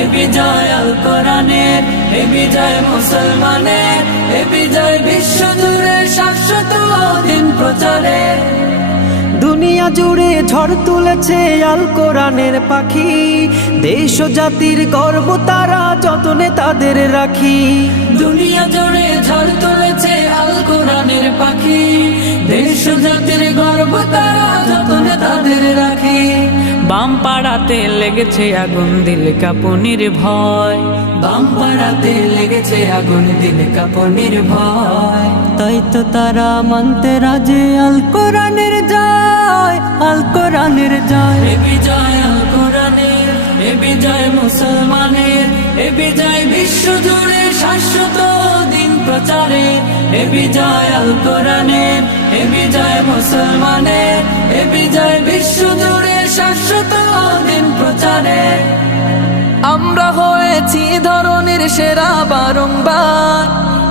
এ বিজয় আল কোরআনের, এ বিজয় মুসলমানের, এ বিজয় বিশ্বজুড়ে শাশ্বত দিন প্রচারের। দুনিয়া জুড়ে ঝড় তুলেছে আল কোরআনের পাখি, দেশ ও জাতির গর্ব তারা যতনে তাদের রাখি। দুনিয়া জুড়ে ঝড় তুলেছে আল কোরআনের পাখি, দেশ ও জাতির গর্ব তারা যতনে তাদের রাখি। বাম পাড়াতে লেগেছে আগুন, দিল কাঁপুনির ভয়। বাম পাড়াতে লেগেছে আগুন, দিল কাঁপুনির ভয়। তাই তো তারা মানতে রাজে আল কোরআনের জয়, আল কোরআনের জয়। এ বিজয় আল কোরআনের, এ বিজয় মুসলমানের, এ বিজয় বিশ্বজুড়ে শাশ্বত দিন প্রচারে। এ বিজয় আল কোরআনের, এ বিজয় মুসলমানের, এ বিজয় বিশ্বজুড়ে শাশ্বত দিন প্রচারে। আমরা হয়েছি ধরনের সেরা বারংবার,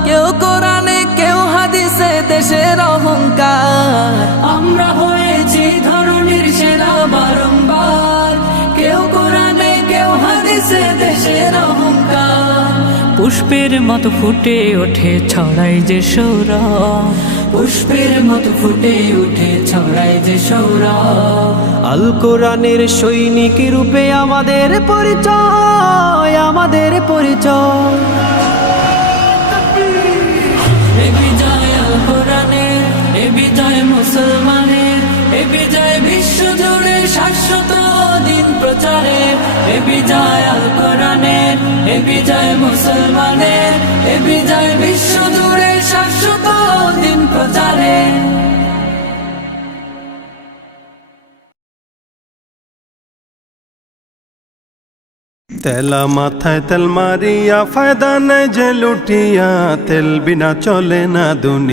কেউ কোরআনে কেউ হাদিসে দেশের অহংকার। আমরা হয়েছি ধরনের সেরা বারংবার, কেউ কোরআনে কেউ হাদিসে দেশের অহংকার। পুষ্পের মতো ফুটে ওঠে ছড়াই যে সৌরভ, পুষ্পের মতো ফুটে উঠে ছড়াই যে সৌরভ। আল কোরআনের সৈনিক রূপে আমাদের পরিচয়, আমাদের পরিচয়। এ বিজয় আল কোরআনের, এ বিজয় মুসলমানের, এ বিজয় বিশ্বজুড়ে শাশ্বত দিন প্রচারে। এ বিজয় আল কোরআনের, এ বিজয় মুসলমানের, এ বিজয় বিশ্বজুড়ে শাশ্বত দিন প্রচারে। তেলা মাথায় তেল মারিয়া ফায়দা নাই যে লুটিয়া, তেল বিনা চলে না দুনিয়া।